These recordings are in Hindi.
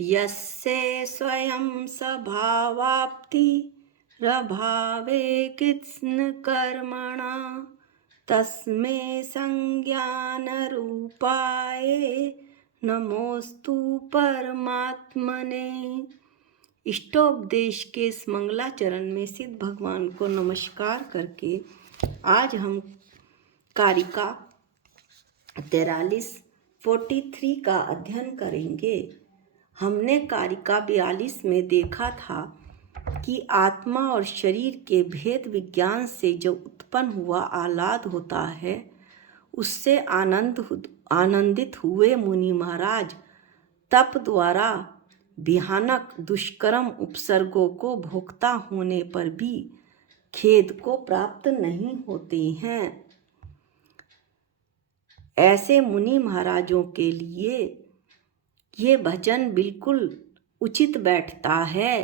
यस्य स्वयं स्वभावाप्तिरभावे कृत्स्नकर्मणा तस्मै संज्ञानरूपाय नमोस्तु परमात्मने। इष्टोपदेश के इस मंगलाचरण में सिद्ध भगवान को नमस्कार करके आज हम कारिका 43 का अध्ययन करेंगे। हमने कारिका 42 में देखा था कि आत्मा और शरीर के भेद विज्ञान से जो उत्पन्न हुआ आह्लाद होता है उससे आनंदित हुए मुनि महाराज तप द्वारा भयानक दुष्कर्म उपसर्गों को भोगता होने पर भी खेद को प्राप्त नहीं होते हैं। ऐसे मुनि महाराजों के लिए ये भजन बिल्कुल उचित बैठता है।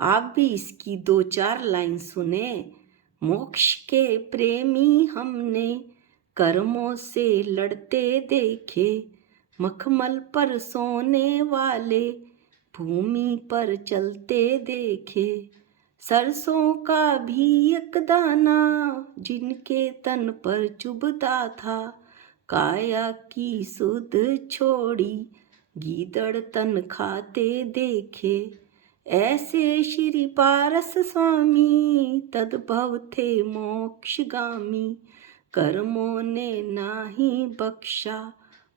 आप भी इसकी 2-4 लाइन सुने। मोक्ष के प्रेमी हमने कर्मों से लड़ते देखे, मखमल पर सोने वाले भूमि पर चलते देखे। सरसों का भी एक दाना जिनके तन पर चुभता था, काया की सुध छोड़ी गीदड़ तन खाते देखे। ऐसे श्री पारस स्वामी तद्भव थे मोक्षगामी, कर्मों ने नाही बख्शा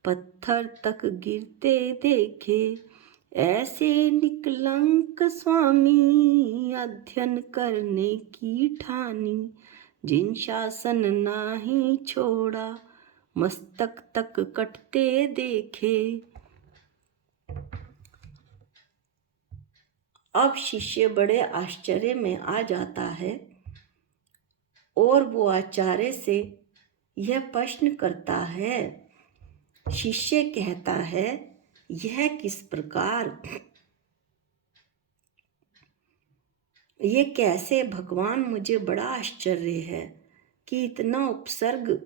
पत्थर तक गिरते देखे। ऐसे निकलंक स्वामी अध्ययन करने की ठानी, जिन शासन नाही छोड़ा मस्तक तक कटते देखे। अब शिष्य बड़े आश्चर्य में आ जाता है और वो आचार्य से यह प्रश्न करता है। शिष्य कहता है, यह किस प्रकार, ये कैसे भगवान? मुझे बड़ा आश्चर्य है कि इतना उपसर्ग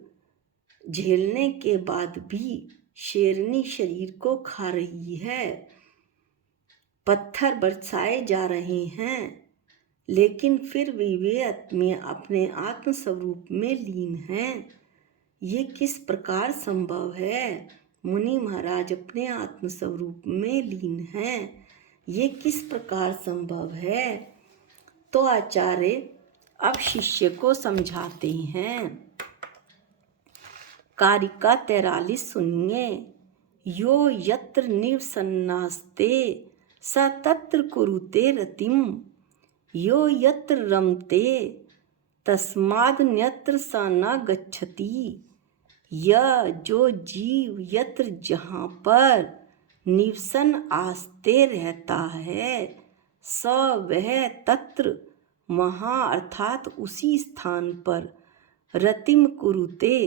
झेलने के बाद भी शेरनी शरीर को खा रही है, पत्थर बरसाए जा रहे हैं, लेकिन फिर भी वे अपने आत्म स्वरूप में लीन हैं। ये किस प्रकार संभव है? मुनि महाराज अपने आत्म स्वरूप में लीन हैं, ये किस प्रकार संभव है? तो आचार्य अब शिष्य को समझाते हैं। कारिका 43 सुनिए। यो यत्र निवसन्नास्ते स तत्र कुरुते रतिम, यो यत्र रमते तस्मादन्यत्र स न गच्छति। यह जो जीव यत्र जहाँ पर निवसन आस्ते रहता है, स वह तत्र वहाँ अर्थात उसी स्थान पर रतिम कुरुते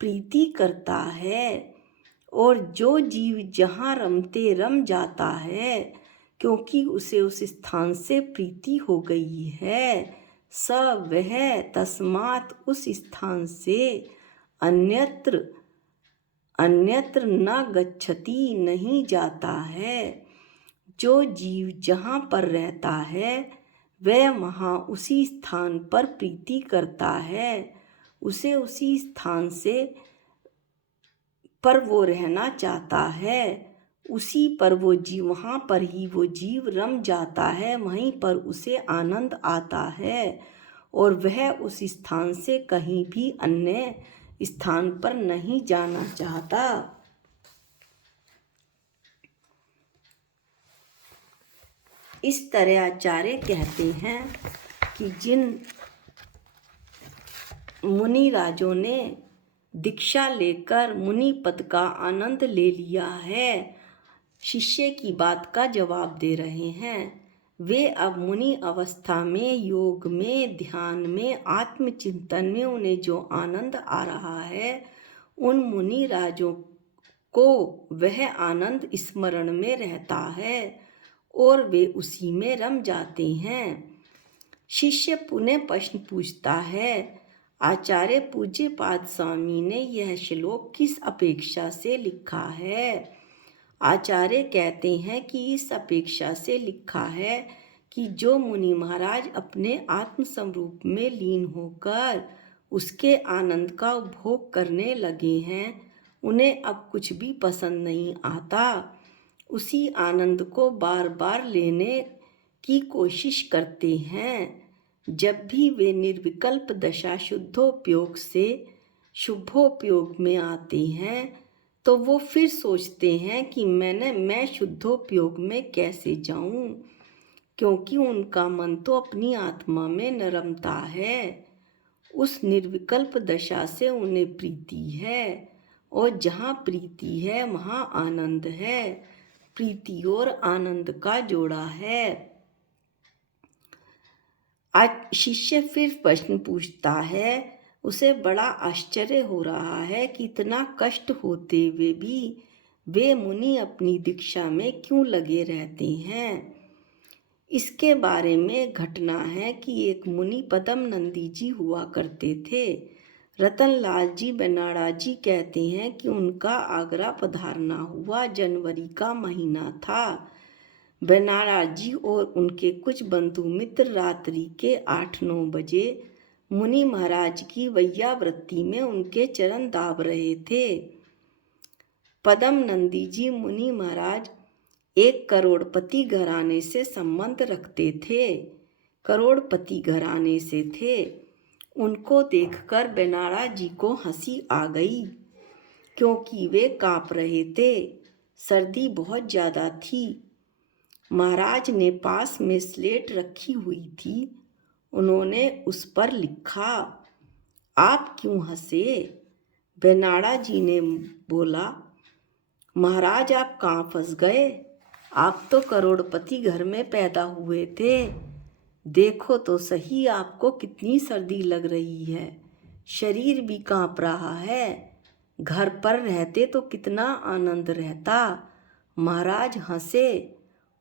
प्रीति करता है। और जो जीव जहाँ रमते रम जाता है क्योंकि उसे उस स्थान से प्रीति हो गई है, स वह तस्मात् उस स्थान से अन्यत्र न गच्छति नहीं जाता है। जो जीव जहाँ पर रहता है वह वहाँ उसी स्थान पर प्रीति करता है, उसे उसी स्थान से पर वो रहना चाहता है, उसी पर वो जीव, वहाँ पर ही वो जीव रम जाता है, वहीं पर उसे आनंद आता है और वह उस स्थान से कहीं भी अन्य स्थान पर नहीं जाना चाहता। इस तरह आचार्य कहते हैं कि जिन मुनि राजों ने दीक्षा लेकर मुनि पद का आनंद ले लिया है, शिष्य की बात का जवाब दे रहे हैं। वे अब मुनि अवस्था में, योग में, ध्यान में, आत्मचिंतन में उन्हें जो आनंद आ रहा है, उन मुनि राजों को वह आनंद स्मरण में रहता है और वे उसी में रम जाते हैं। शिष्य पुनः प्रश्न पूछता है, आचार्य पूज्यपाद स्वामी ने यह श्लोक किस अपेक्षा से लिखा है? आचार्य कहते हैं कि इस अपेक्षा से लिखा है कि जो मुनि महाराज अपने आत्म स्वरूप में लीन होकर उसके आनंद का उपभोग करने लगे हैं, उन्हें अब कुछ भी पसंद नहीं आता। उसी आनंद को बार बार लेने की कोशिश करते हैं। जब भी वे निर्विकल्प दशा शुद्धोपयोग से शुभोपयोग में आते हैं तो वो फिर सोचते हैं कि मैं शुद्धोपयोग में कैसे जाऊं, क्योंकि उनका मन तो अपनी आत्मा में नरमता है। उस निर्विकल्प दशा से उन्हें प्रीति है, और जहाँ प्रीति है वहाँ आनंद है। प्रीति और आनंद का जोड़ा है। आज शिष्य फिर प्रश्न पूछता है। उसे बड़ा आश्चर्य हो रहा है कि इतना कष्ट होते हुए भी वे मुनि अपनी दीक्षा में क्यों लगे रहते हैं। इसके बारे में घटना है कि एक मुनि पदम नंदी जी हुआ करते थे। रतनलाल जी बेनाड़ा जी कहते हैं कि उनका आगरा पधारना हुआ जनवरी का महीना था। बेनाड़ा जी और उनके कुछ बंधु मित्र रात्रि के 8-9 बजे मुनि महाराज की वैयावृत्ति में उनके चरण दाब रहे थे। पदम नंदी जी मुनि महाराज एक करोड़पति घराने से संबंध रखते थे, करोड़पति घराने से थे। उनको देखकर बेनाड़ा जी को हंसी आ गई, क्योंकि वे काँप रहे थे। सर्दी बहुत ज़्यादा थी। महाराज ने पास में स्लेट रखी हुई थी। उन्होंने उस पर लिखा, आप क्यों हंसे? बेनाड़ा जी ने बोला, महाराज आप कहाँ फंस गए? आप तो करोड़पति घर में पैदा हुए थे। देखो तो सही आपको कितनी सर्दी लग रही है, शरीर भी काँप रहा है। घर पर रहते तो कितना आनंद रहता। महाराज हंसे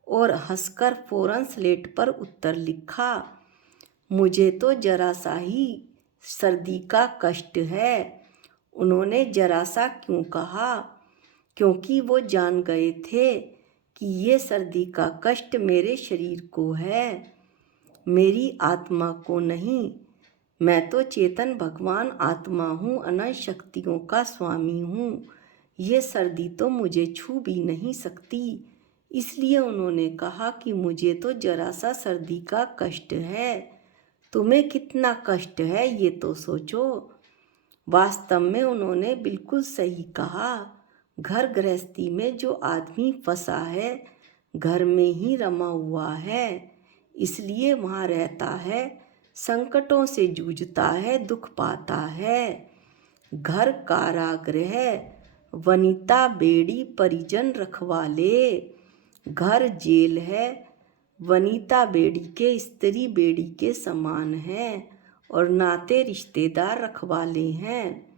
और हंसकर फौरन स्लेट पर उत्तर लिखा, मुझे तो जरा सा ही सर्दी का कष्ट है। उन्होंने जरा सा क्यों कहा, क्योंकि वो जान गए थे कि ये सर्दी का कष्ट मेरे शरीर को है, मेरी आत्मा को नहीं। मैं तो चेतन भगवान आत्मा हूँ, अनंत शक्तियों का स्वामी हूँ। ये सर्दी तो मुझे छू भी नहीं सकती। इसलिए उन्होंने कहा कि मुझे तो जरा सा सर्दी का कष्ट है, तुम्हें कितना कष्ट है ये तो सोचो। वास्तव में उन्होंने बिल्कुल सही कहा। घर गृहस्थी में जो आदमी फंसा है घर में ही रमा हुआ है, इसलिए वहाँ रहता है, संकटों से जूझता है, दुख पाता है। घर कारागृह वनिता बेड़ी परिजन रखवाले। घर जेल है, वनिता बेड़ी के स्त्री बेड़ी के समान है, और नाते रिश्तेदार रखवाले हैं।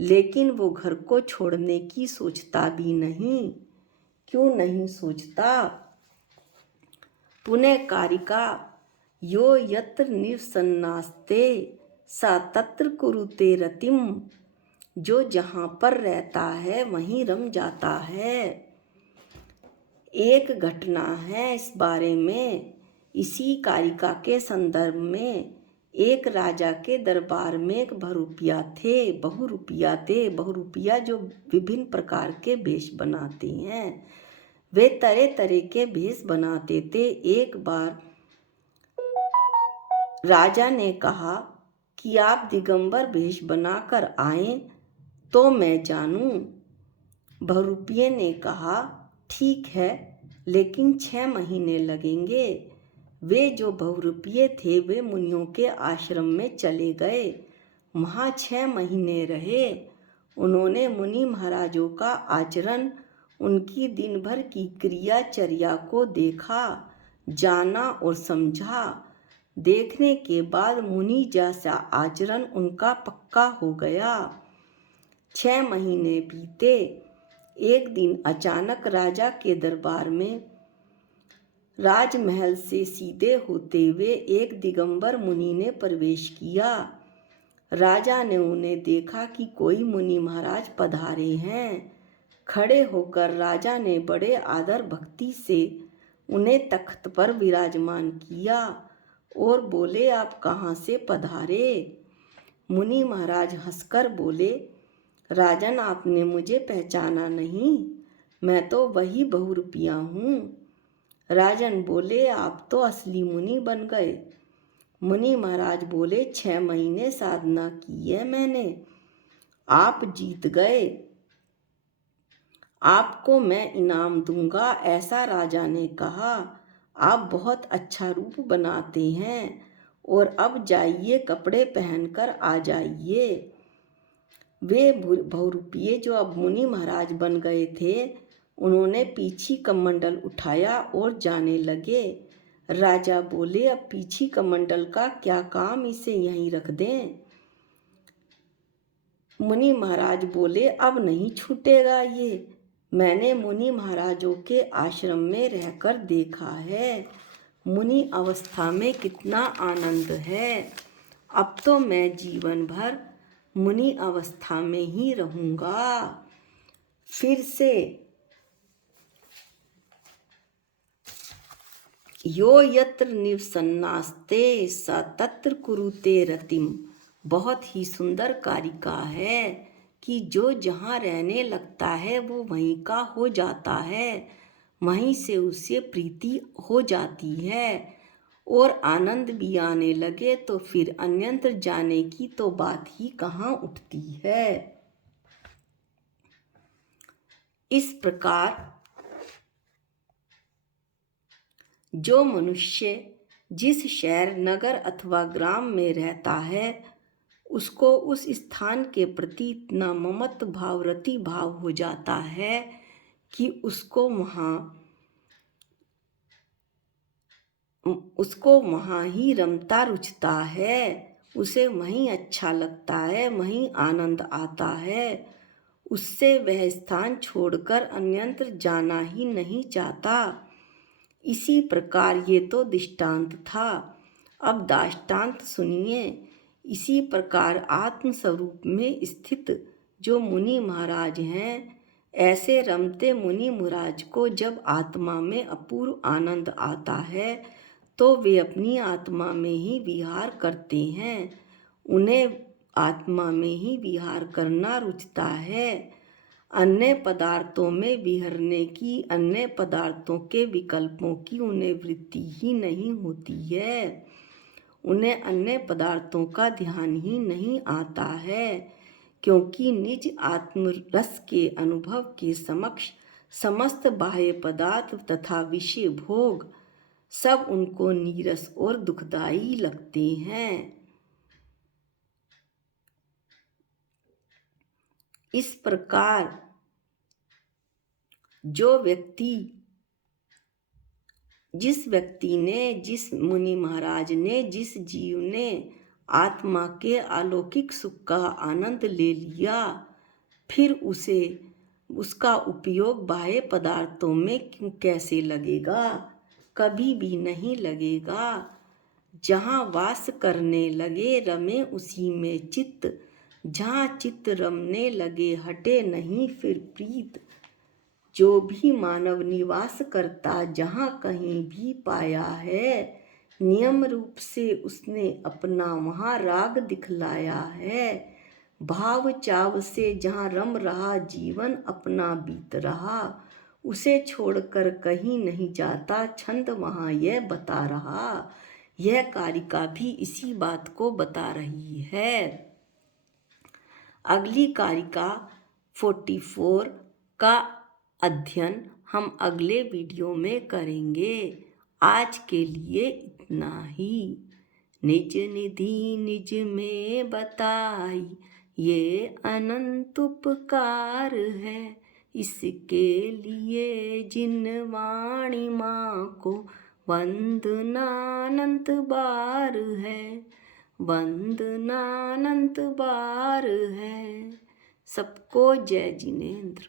लेकिन वो घर को छोड़ने की सोचता भी नहीं। क्यों नहीं सोचता? पुनः कारिका यो यत्र निर्सन्नास्ते सा तत्र कुरुते रतिम। जो जहाँ पर रहता है वहीं रम जाता है। एक घटना है इस बारे में। इसी कारिका के संदर्भ में एक राजा के दरबार में एक बहुरूपिया थे। बहुरूपिया जो विभिन्न प्रकार के भेष बनाते हैं, वे तरह तरह के भेष बनाते थे। एक बार राजा ने कहा कि आप दिगंबर भेष बनाकर आएं तो मैं जानूं। बहुरूपिये ने कहा, ठीक है, लेकिन 6 महीने लगेंगे। वे जो बहुरूपिये थे वे मुनियों के आश्रम में चले गए, वहाँ 6 महीने रहे। उन्होंने मुनि महाराजों का आचरण, उनकी दिन भर की क्रियाचर्या को देखा, जाना और समझा। देखने के बाद मुनि जैसा आचरण उनका पक्का हो गया। 6 महीने बीते। एक दिन अचानक राजा के दरबार में राजमहल से सीधे होते हुए एक दिगंबर मुनि ने प्रवेश किया। राजा ने उन्हें देखा कि कोई मुनि महाराज पधारे हैं। खड़े होकर राजा ने बड़े आदर भक्ति से उन्हें तख्त पर विराजमान किया और बोले, आप कहाँ से पधारे? मुनि महाराज हंसकर बोले, राजन, आपने मुझे पहचाना नहीं, मैं तो वही बहुरूपिया हूँ। राजन बोले, आप तो असली मुनि बन गए। मुनि महाराज बोले, 6 महीने साधना की है मैंने, आप जीत गए, आपको मैं इनाम दूंगा। ऐसा राजा ने कहा। आप बहुत अच्छा रूप बनाते हैं और अब जाइए, कपड़े पहनकर आ जाइए। वे बहुरूपिये जो अब मुनि महाराज बन गए थे, उन्होंने पीछी कमंडल उठाया और जाने लगे। राजा बोले, अब पीछी कमंडल का क्या काम, इसे यहीं रख दें। मुनि महाराज बोले, अब नहीं छूटेगा ये, मैंने मुनि महाराजों के आश्रम में रहकर देखा है, मुनि अवस्था में कितना आनंद है। अब तो मैं जीवन भर मुनि अवस्था में ही रहूँगा। फिर से यो यत्र निवसन्नास्ते स तत्र कुरुते रतिम। बहुत ही सुंदर कारिका है कि जो जहाँ रहने लगता है वो वहीं का हो जाता है, वहीं से उसे प्रीति हो जाती है और आनंद भी आने लगे तो फिर अन्यत्र जाने की तो बात ही कहाँ उठती है। इस प्रकार जो मनुष्य जिस शहर, नगर अथवा ग्राम में रहता है, उसको उस स्थान के प्रति इतना ममत्व भाव, रति भाव हो जाता है कि उसको वहाँ ही रमता रुचता है, उसे वहीं अच्छा लगता है, वहीं आनंद आता है, उससे वह स्थान छोड़कर अन्यत्र जाना ही नहीं चाहता। इसी प्रकार ये तो दृष्टांत था, अब दाष्टांत सुनिए। इसी प्रकार आत्म स्वरूप में स्थित जो मुनि महाराज हैं, ऐसे रमते मुनि महाराज को जब आत्मा में अपूर्व आनंद आता है तो वे अपनी आत्मा में ही विहार करते हैं, उन्हें आत्मा में ही विहार करना रुचता है। अन्य पदार्थों में विहरने की, अन्य पदार्थों के विकल्पों की उन्हें वृत्ति ही नहीं होती है, उन्हें अन्य पदार्थों का ध्यान ही नहीं आता है, क्योंकि निज आत्मरस के अनुभव के समक्ष समस्त बाह्य पदार्थ तथा विषय भोग सब उनको नीरस और दुखदायी लगते हैं। इस प्रकार जिस व्यक्ति ने, जिस मुनि महाराज ने, जिस जीव ने आत्मा के अलौकिक सुख का आनंद ले लिया, फिर उसे उसका उपयोग बाह्य पदार्थों में कैसे लगेगा? कभी भी नहीं लगेगा। जहाँ वास करने लगे रमे उसी में चित्त, जहाँ चित्त रमने लगे हटे नहीं फिर प्रीत। जो भी मानव निवास करता जहाँ कहीं भी पाया है, नियम रूप से उसने अपना वहाँ राग दिखलाया है। भाव चाव से जहाँ रम रहा जीवन अपना बीत रहा, उसे छोड़कर कहीं नहीं जाता छंद वहाँ यह बता रहा। यह कारिका भी इसी बात को बता रही है। अगली कारिका 44 का अध्ययन हम अगले वीडियो में करेंगे। आज के लिए इतना ही। निज निधि निज में बताई, ये अनंत उपकार है, इसके लिए जिन वाणी माँ को वंदनानंत बार है, वंदनानंत बार है। सबको जय जिनेंद्र।